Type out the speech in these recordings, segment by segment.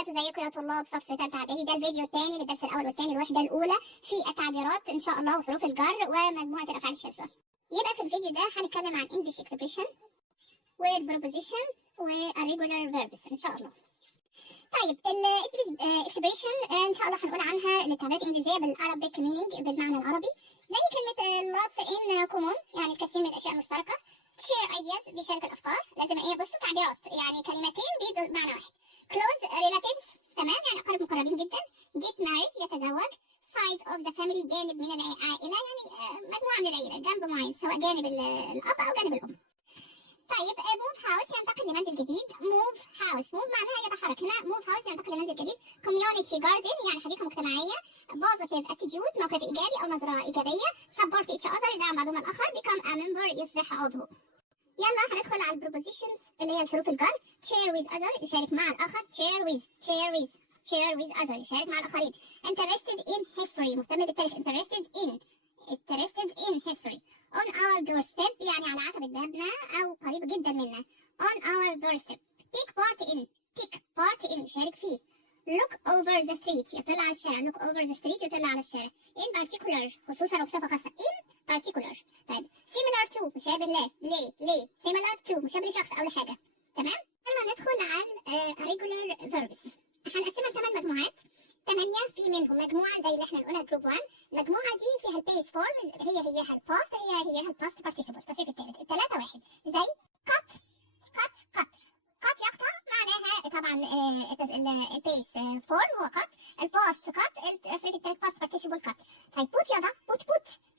وبركاته. ازيكم يا طلاب صف ثالثه اعدادي؟ ده الفيديو الثاني للدرس الاول والثاني الوحده الاولى في التعبيرات ان شاء الله وحروف الجر ومجموعه الافعال الشاذه. يبقى في الفيديو ده هنتكلم عن English expression والبروبوزيشن والريجولار verbs ان شاء الله. طيب الانجليش اكسبريشن ان شاء الله هنقول عنها التعبيرات الانجليزيه بالارابيك مينينج بالمعنى العربي، زي كلمه lots in common يعني الكثير من الاشياء المشتركه. share ideas بيشارك الافكار، لازم بصوا تعبيرات يعني كلمتين بيدوا معنى واحد. close relatives تمام يعني اقارب مقربين جدا. get married يتزوج. side of the family جانب من العائله يعني مجموعه من العيله، جنب معين سواء جانب الاب او جانب الام. طيب move house ينتقل لمنزل جديد. move house move معناها يتحرك، هنا move house ينتقل لمنزل جديد. community garden يعني حديقة مجتمعية. positive attitude موقف إيجابي أو نظرة إيجابية. support each other يدعم بعضهم الآخر. become a member يصبح عضو. يلا هندخل على البروبوزيشنز اللي هي الحروف الجر. share with other يشارك مع الآخر. share with other يشارك مع الآخرين. interested in history مهتم بالتاريخ. interested in history. on our doorstep يعني على عتبة بابنا أو قريب جدا منا. on our doorstep. take part in يشارك فيه. look over the street يطلع على الشارع. look over the street يطلع على الشارع. in particular خصوصا وبصفة خاصة. in particular. طيب similar to مشابه ليه similar to مشابه لشخص أو لحاجة. تمام. يلا ندخل على regular verbs. هنقسمها ل8 مجموعات. 8 في منهم مجموعة زي اللي احنا نقولها جروب 1. المجموعة دي فيها البيس فورم هيها الباست هيها الباست بارتيسيبل التصريف الثالث. الثلاثة واحد زي cut يقطع معناها طبعا البيس فورم هو cut. الباست cut التصريف الثالث باست بارتيسيبل cut. طيب put يضع put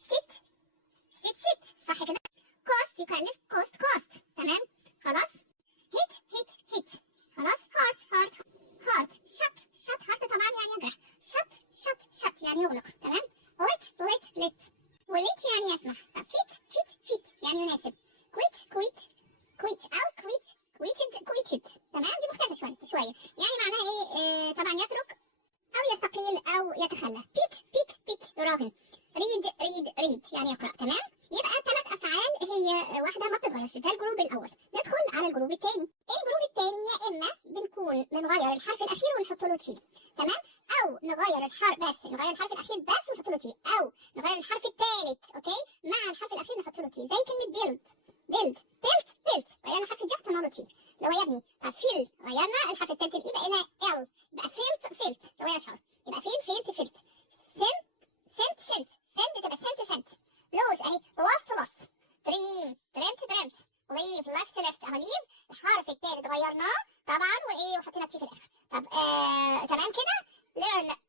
sit صح كده. cost يكلف cost تمام خلاص. hit خلاص. heart shut heart طبعا يعني يجرح. shut يعني يغلق تمام. let يعني يسمح. طب fit يعني يناسب. quit أو quitted تمام. دي مختلفة شوية يعني معناها ايه طبعا يترك أو يستقيل أو يتخلى. بيت يراهن. read يعني يقرأ تمام. يبقى 3 أفعال هي واحدة ما بتتغيرش. ده الجروب الأول. ندخل على الجروب الثاني. الجروب الثاني يا إما بنكون بنغير الحرف الأخير ونحط له تي تمام، أو نغير الحرف الأخير بس ونحط له تي، أو نغير الحرف الثالث أوكي مع الحرف الأخير نحط له تي، زي كلمة build غيرنا حرف الجي حطينا له تي اللي هو يبني. طب فيل غيرنا الحرف الثالث الإي بقينا ال بقى فيلت اللي هو يشعر يبقى فيلت. سنت تبقى سنت. لوز اهي lost دريمت ليف left اهو ليف الحرف الثالث غيرناه طبعا وحطينا تي في الاخر. طب تمام كده.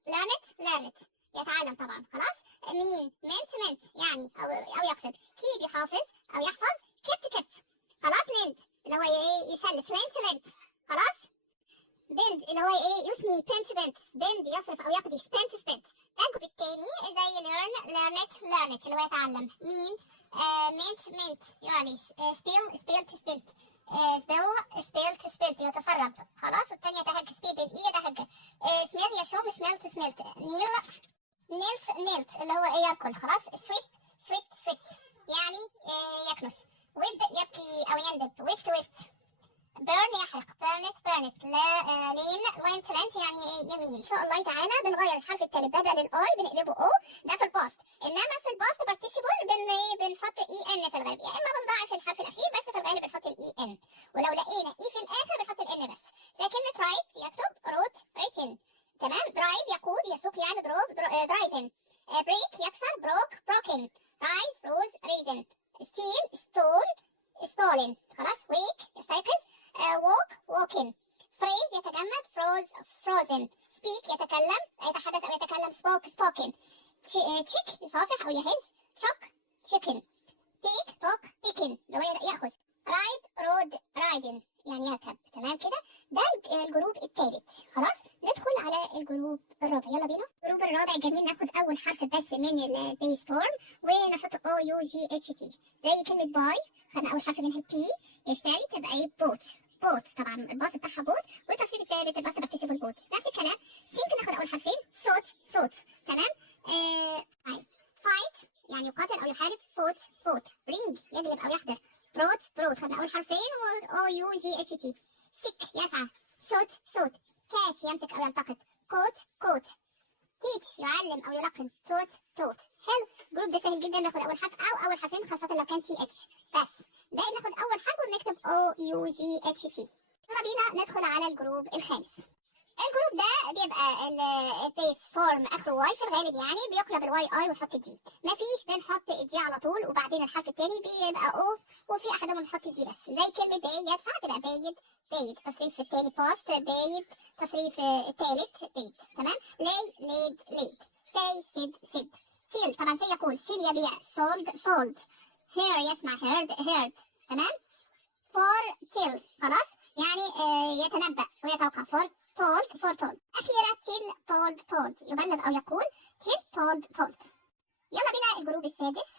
learned يتعلم طبعا خلاص. meant يعني او يقصد. keep يحافظ او يحفظ. kept خلاص. lent اللي هو يسلف. lent خلاص. bend اللي هو يثني. bend يصرف او يقضي. spent الجروب الثاني زي learned اللي هو يتعلم. meant يعني spilled يتسرب خلاص. والثانية تهج سبيل بالإي يتهج. smell يشم. smelt نيلت اللي هو يأكل خلاص. swept يعني يكنس. whip يبكي أو يندب. whipped burn يحرق. burned lent يعني يميل. ان شاء الله تعالى بنغير الحرف الثالث بدل الاي بنقلبه او، ده في الباست. انما في الباست بارتيسيبل بنحط اي ان في الغالب، يا اما بنضاعف الحرف الاخير بس في الغالب بنحط الاي ان، ولو لقينا اي في الاخر بنحط الان بس. زي كلمه رايت يكتب written تمام. درايف يقود يسوق يعني درايفن. بريك يكسر broken. رايز روز ريزن. ستيل stolen خلاص. ويك يستيقظ. walking. phrase يتجمد. frozen. speak يتحدث أو يتكلم. spoken. check يصافح أو يهز. chicken. talk picking اللي هو يأخذ. ride riding يعني يركب تمام كده. ده الجروب الثالث خلاص. ندخل على الجروب الرابع. يلا بينا. الجروب الرابع جميل. ناخد أول حرف بس من البيس فورم ونحط OUGHT زي كلمة باي خدنا أول حرف منها بي يشتري تبقى بوت طبعا الباص بتاعها بوت، والتصريف الثالث الباص بارتيسيبل بوت. نفس الكلام. سينك ناخد أول حرفين. صوت تمام. فايت يعني يقاتل أو يحارب. فوت رينج يجلب أو يحضر. برود خدنا أول حرفين OUGHT. سيك يسعى. صوت catch يمسك أو يلتقط. quote teach يعلم أو يلقن. taught حلو. الجروب ده سهل جدا، ناخد أول حرف أو أول حرفين خاصة لو كان TH بس. باقي ناخد أول حرف ونكتب OUGHC. يلا بينا ندخل على الجروب الخامس. الجروب ده بيبقى البيس فورم اخره واي في الغالب، يعني بيقلب الواي اي ونحط الدي، مفيش بنحط الدي على طول وبعدين الحرف التاني بيبقى او، وفي احدهم بنحط الدي بس، زي كلمه باي يدفع تبقى بايد تصريف التاني باست، بايد تصريف التالت بايد. تمام. laid say said سيل طبعا سي يقول، سيل يبيع sold hear يسمع heard. تمام. foretell خلاص يعني يتنبأ ويتوقع. foretold أخيرا till told يبلغ أو يقول. till told. يلا بينا الجروب السادس.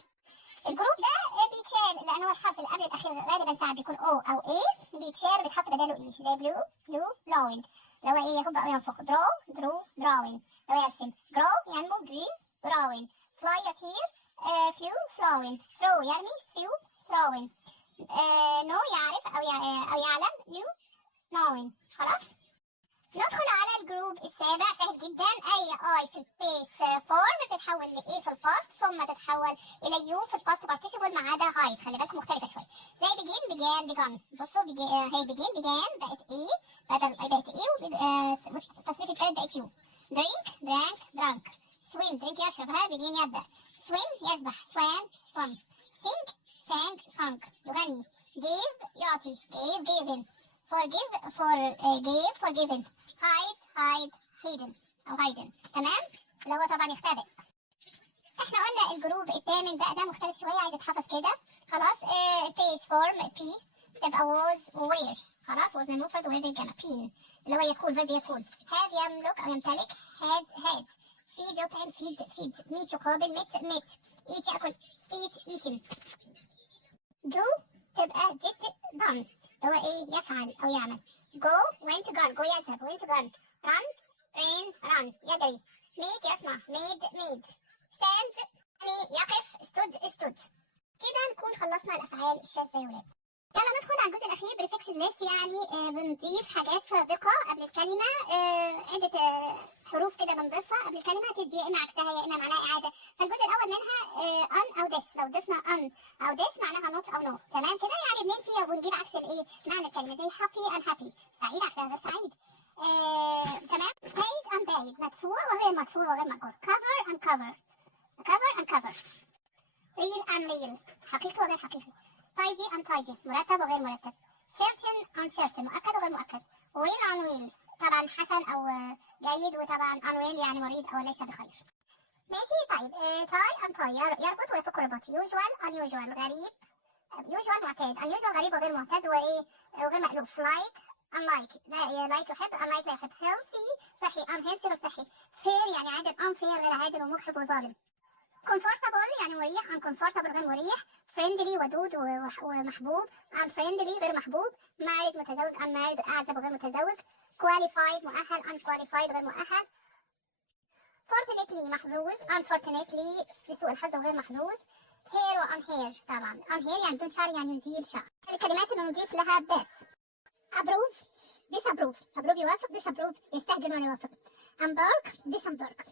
الجروب ده بيتشال لأن هو الحرف اللي قبل الأخير غالبا ساعات بيكون O أو A، بيتشال بيتحط بداله E زي blue blowing، لو هو إيه يهب أو ينفخ. drawing لو يرسم. grow ينمو green growing. fly يطير flew flowing. throw يرمي throwing. know يعرف أو يعلم knowing. خلاص. ندخل على الجروب السابع، سهل جدا. اي اي في البيس فورم تتحول لايه في الباست، ثم تتحول الى يو في الباست بارتيسيبل ما عدا هايد، خلي بالكم مختلفه شويه. زي began بصوا هي began بقت ايه، بقت ايه والتصريف الثالث بقت يو. drank swim يشرب، ها begin يبدا. swim يسبح swam sing sang يغني. give يعطي given. forgiven. hidden. تمام. اللي هو طبعا يختبئ. احنا قلنا الجروب الثامن بقى ده مختلف شويه، عايز يتحفظ كده. خلاص. base form بي تبقى was وwere. خلاص. was المفرد وwere الجمع. been اللي هو يكون verb يكون. have يملك او يمتلك. had feed يطعم feed. meet يقابل met. eat ياكل eaten. do تبقى did done، هو ايه يفعل او يعمل. go went gone يذهب went gone. run يجري. make يصنع made. stand يعني يقف. stood. كده نكون خلصنا الافعال الشاذة يا ولاد. يلا ندخل على الجزء الاخير بريفكس ليست، يعني بنضيف حاجات سابقه قبل الكلمه، عده حروف كده بنضيفها قبل الكلمه تدي يا اما عكسها يا اما معناها اعاده. فالجزء الاول منها ان او ديس، لو ضفنا ان او ديس معناها نوت او نو. تمام كده، يعني بننفي وبنجيب عكس الايه معنى الكلمه، زي happy unhappy، سعيد عكسها غير سعيد. تمام. paid unpaid، مدفوع وغير مدفوع وغير مأجور. cover uncovered. real unreal، حقيقي وغير حقيقي. tidy untidy، مرتب وغير مرتب. certain uncertain، مؤكد وغير مؤكد. well unwell، طبعا حسن او جيد، وطبعا unwell يعني مريض او ليس بخير. ماشي. طيب tie untie، يربط ويفك الرباط. usual unusual، غريب. usual معتاد. unusual غريب وغير معتاد وايه وغير مألوف. like unlike، لا like يحب unlike لا يحب. healthy صحي unhealthy غير صحي. fair يعني عادل unfair غير عادل ومجحف وظالم. comfortable يعني مريح uncomfortable غير مريح. friendly ودود ومحبوب unfriendly غير محبوب. married متزوج unmarried أعزب وغير متزوج. qualified مؤهل unqualified غير مؤهل. fortunately محظوظ unfortunately لسوء الحظ وغير محظوظ. hair و unhair، طبعا unhair يعني بدون شعر يعني يزيل شعر. الكلمات اللي نضيف لها this. approve disapprove يوافق disapprove يستهجن ولا يوافق. embark disembark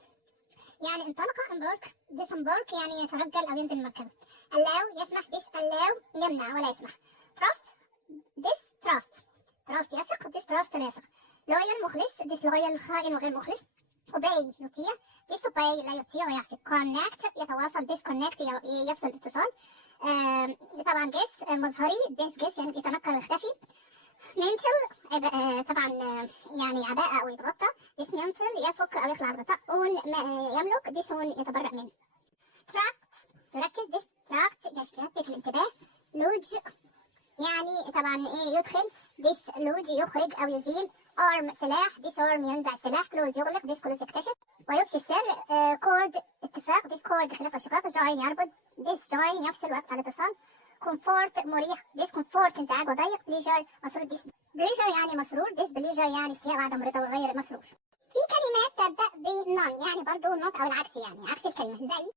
يعني انطلق. embark disembark يعني يترجل او ينزل المركبة. allow يسمح disallow يمنع ولا يسمح. trust يثق distrust لا يثق. loyal مخلص disloyal خائن وغير مخلص. obey يطيع disobey لا يطيع ويعصي. connect يتواصل disconnect يفصل الاتصال. طبعا guess مظهري disguess يعني يتنكر ويختفي. mental طبعا يعني عباءة أو يتغطى. dismantle يفك أو يخلع الغطاء. own يملك. disown يتبرأ منه. tract يركز. distract يشتت الانتباه. lodge يعني طبعا ايه يدخل. dislodge يخرج أو يزيل. arm سلاح. disarm ينزع السلاح. close يغلق. disclose يكتشف ويفشي السر. cord اتفاق. discord خلاف الشقاق. join يربط. disjoin يفصل ويقطع الاتصال. comfort مريح. discomfort انزعاج وضيق. pleasure مسرور. pleasure يعني مسرور. displeasure يعني استياء وعدم رضا وغير مسرور. في كلمات تبدأ ب non يعني برضو not أو العكس يعني عكس الكلمة، زي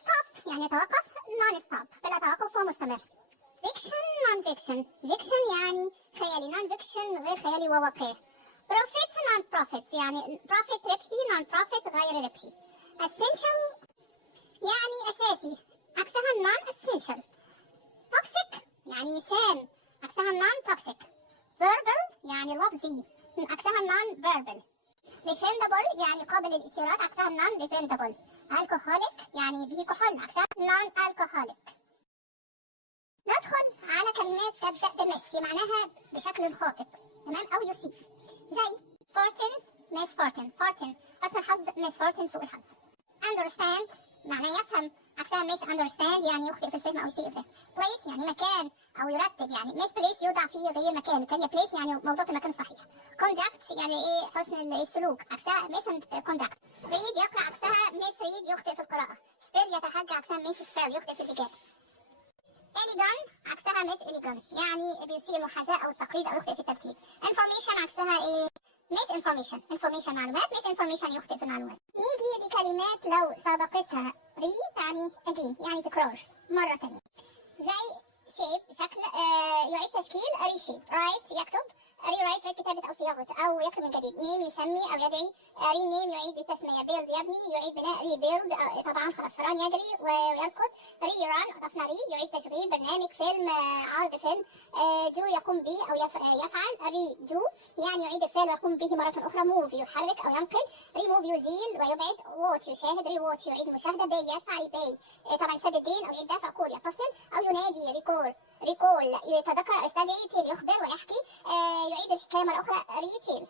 stop يعني يتوقف. non stop بلا توقف ومستمر. fiction non fiction يعني خيالي. non fiction غير خيالي وواقعي. profit non profit يعني profit ربحي، non profit غير ربحي. essential يعني أساسي، عكسها non essential. toxic يعني سام، عكسها non toxic. verbal يعني لفظي، عكسها non verbal. refundable يعني قابل للاستيراد، عكسها non refundable. alcoholic يعني به كحول، عكسها non alcoholic. ندخل على كلمات تبدأ بمس معناها بشكل خاطئ، تمام، أو يسيء، زي fortune misfortune. fortune حسن الحظ، misfortune سوء الحظ. understand معناه يفهم، عكسها misunderstand يعني يخطئ في الفهم أو يسيء الفهم. place يعني مكان أو يرتب، يعني misplace يوضع فيه غير مكان، الثانية place يعني موضوع في المكان الصحيح. conduct يعني إيه حسن السلوك، عكسها misconduct. read يقرأ، عكسها misread يخطئ في القراءة. spell يتهجى، عكسها misspell يخطئ في الإجابة. elegant عكسها miss elegant يعني بيسيء المحاذاة أو التقليد أو يخطئ في الترتيب. information عكسها إيه؟ misinformation. information معلومات، misinformation يخطئ في المعلومات. نيجي لكلمات لو سبقتها re تعني again يعني تكرار مرة تانية، زي shape شكل، يعيد تشكيل reshape. write يكتب، rewrite يعيد كتابة أو صياغة أو يكتب من جديد. name يسمي أو يدعي، rename يعيد التسمية. build يبني، يعيد بناء rebuild طبعا خلاص فران يجري ويركض. rerun أضفنا re يعيد تشغيل برنامج، فيلم عرض فيلم. do يقوم به أو يفعل. redo يعني يعيد الفعل ويقوم به مرة أخرى. move يحرك أو ينقل. remove يزيل ويبعد. watch يشاهد. rewatch يعيد المشاهدة. pay يدفع. repay طبعا يسدد الدين أو يعيد دفع. call يتصل أو ينادي. recall يتذكر أو يستدعي. tell يخبر ويحكي، يعيد الحكاية مرة أخرى. retell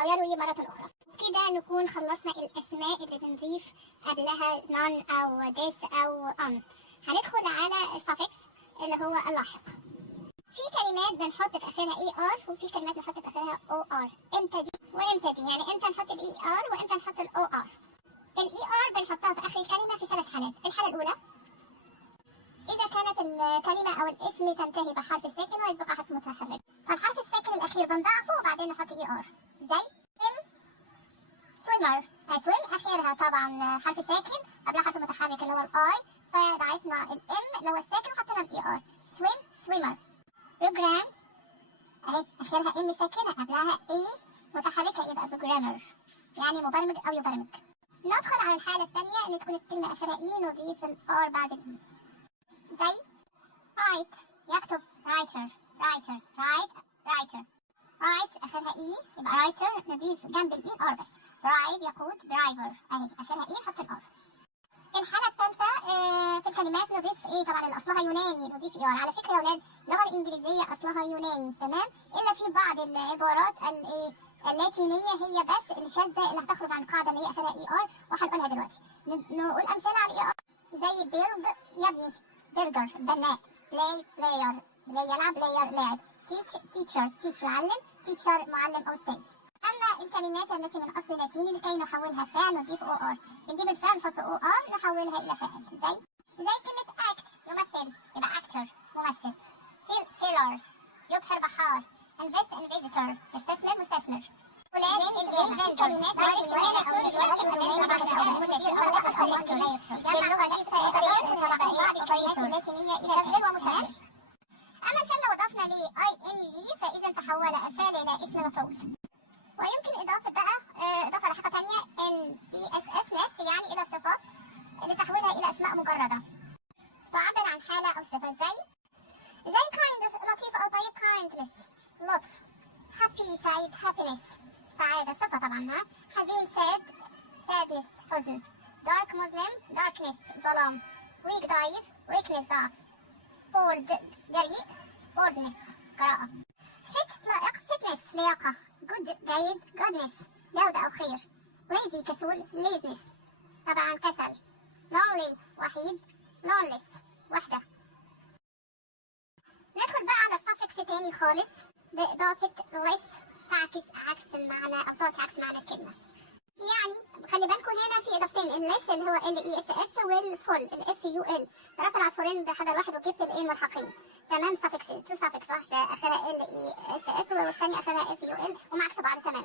أو يروي مرة أخرى. كده نكون خلصنا الأسماء اللي بنضيف قبلها non أو this أو on. هندخل على السفكس اللي هو اللاحق. في كلمات بنحط في آخرها ER وفي كلمات بنحط في آخرها OR. امتى دي وامتى دي، يعني امتى نحط ال ER وامتى نحط ال OR. ال ER بنحطها في آخر الكلمة في 3 حالات. الحالة الأولى إذا كانت الكلمة أو الاسم تنتهي بحرف الساكن ويسبقها حرف متحرك، فالحرف الساكن الأخير بنضعفه وبعدين نحط ER، زي swimmer. swim أخيرها طبعا حرف ساكن قبلها حرف متحرك اللي هو الI، فضعفنا الM اللي هو الساكن وحطينا الER. swim swimmer. program أهي أخيرها M ساكنة قبلها A متحركة يبقى programmer يعني مبرمج أو يبرمج. ندخل على الحالة الثانية إن تكون الكلمة آخرها E نضيف الR بعد الإي، زي write يكتب writer. writer آخرها E يبقى writer نضيف جنب الإي الR بس. drive يقود driver أهي آخرها E نحط الR. الحالة الثالثة في الكلمات نضيف إيه طبعا اللي أصلها يوناني نضيف ER. على فكرة يا ولاد اللغة الإنجليزية أصلها يوناني تمام، إلا في بعض العبارات اللاتينية هي بس الشاذة اللي هتخرج عن القاعدة اللي هي آخرها ER وهنقولها دلوقتي. نقول أمثلة على ER زي build يبني، builder بناء. play player يلعب، player لاعب. teach يعلم، teacher معلم أو أستاذ. أما الكلمات التي من أصل لاتيني لكي نحولها فعل نضيف OR. نجيب الفعل نحط OR نحولها إلى فعل، زي كلمة act يمثل يبقى actor ممثل. sailor يبحر بحار. investor يستثمر مستثمر. كلمات أما الفعل لو أضفنا ليه ING فإذا تحول الفعل إلى اسم مفعول. ويمكن إضافة إضافة لاحقة تانية NESS يعني إلى الصفات لتحويلها إلى أسماء مجردة تعبر عن حالة أو صفة، زي kind لطيف أو طيب kindness لطف. happy سعيد happiness سعادة صفة طبعا. حزين sadness حزن. dark مظلم darkness ظلام. weak ضعيف weakness ضعف. bold جريء boldness جراءة. fit لائق fitness لياقة. good جيد goodness جودة أو خير. lazy كسول laziness طبعا كسل. lonely وحيد loneless وحدة. ندخل بقى على السفكس تاني خالص بإضافة less تعكس عكس المعنى أو تعطي عكس معنى الكلمة. يعني خلي بالكم هنا في إضافتين الليس اللي هو LESS والفول FUL. ضربت العصفورين بحجر واحد وجبت الإيه ملحقين تمام. سفكس تو سفكس واحدة آخرها LESS والثانية آخرها FUL وهم عكس بعض تمام.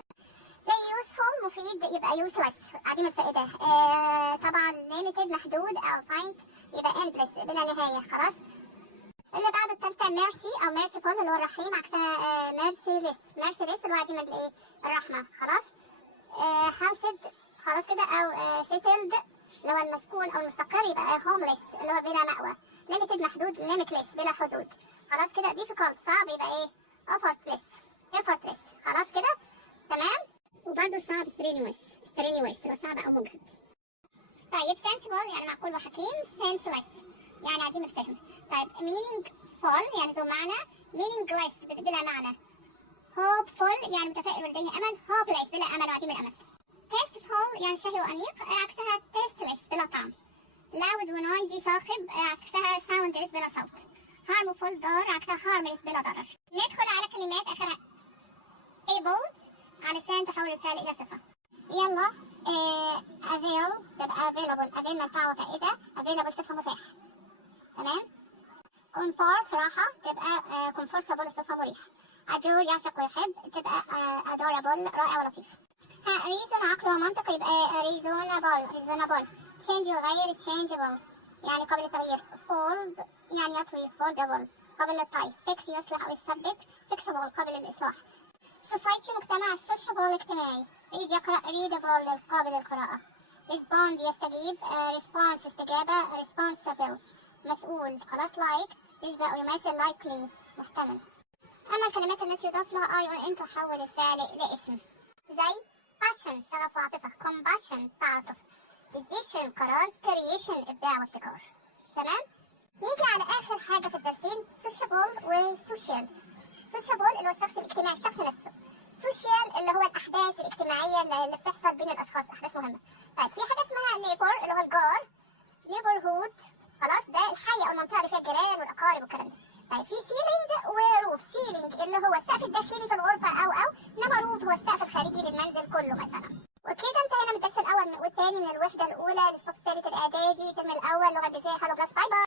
زي useful مفيد يبقى useless عديم الفائدة. طبعا limited محدود أو find يبقى endless بلا نهاية خلاص. اللي بعد الثالثة mercy أو merciful اللي هو الرحيم عكسها merciless اللي هو عديم الإيه الرحمة خلاص. كده، او settled اللي هو المسكون او المستقر، يبقى homeless اللي هو بلا مأوى. limited محدود، limitless بلا حدود. خلاص كده. difficult صعب، يبقى ايه؟ effortless. خلاص كده تمام. وبرده صعب strenuous اللي هو صعب او مجهد. طيب sensible يعني معقول وحكيم، senseless يعني عديم الفهم. طيب meaningful يعني ذو معنى، meaningless بلا معنى. hopeful يعني متفائل ولديه امل، hopeless بلا امل وعديم الامل. tasteful يعني شهي وانيق، عكسها tasteless بلا طعم. loud ونويزي صاخب، عكسها soundless بلا صوت. harmful ضار، عكسها harmless بلا ضرر. ندخل على كلمات اخرها able علشان تحول الفعل الى صفة. يلا avail تبقى available، avail منفعة وفائدة، available صفة متاح. تمام. comfort راحة، تبقى comfortable صفة مريح. adore يعشق ويحب، تبقى adorable رائع ولطيف. reason عقل ومنطق، يبقى reasonable. change يغير، changeable يعني قابل للتغيير. fold يعني يطوي، foldable قابل للطي. fix يصلح أو يثبت، fixable قابل للإصلاح. society مجتمع، sociable اجتماعي. read يقرأ، readable قابل للقراءة. respond يستجيب، response استجابة، responsible مسؤول. خلاص. like يشبه أو يماثل، likely محتمل. أما الكلمات التي يضاف لها I or N تحول الفعل لاسم، زي passion شغف وعاطفة، compassion تعاطف، decision قرار، creation إبداع وابتكار. تمام. نيجي على آخر حاجة في الدرسين، sociable و social. sociable اللي هو الشخص الاجتماعي، الشخص نفسه. social اللي هو الأحداث الاجتماعية اللي بتحصل بين الأشخاص، أحداث مهمة. طيب في حاجة اسمها neighbor اللي هو الجار، neighborhood خلاص ده الحي أو المنطقة اللي فيها الجيران والأقارب والكلام ده. طيب في سيلينج وروف. سيلينج اللي هو السقف الداخلي في الغرفة أو إنما روف هو السقف الخارجي للمنزل كله مثلا. وكده انتهينا من الدرس الأول والثاني من الوحدة الأولى للصف الثالث الإعدادي الترم الأول لغة الجزائر. هلو بلس، باي باي.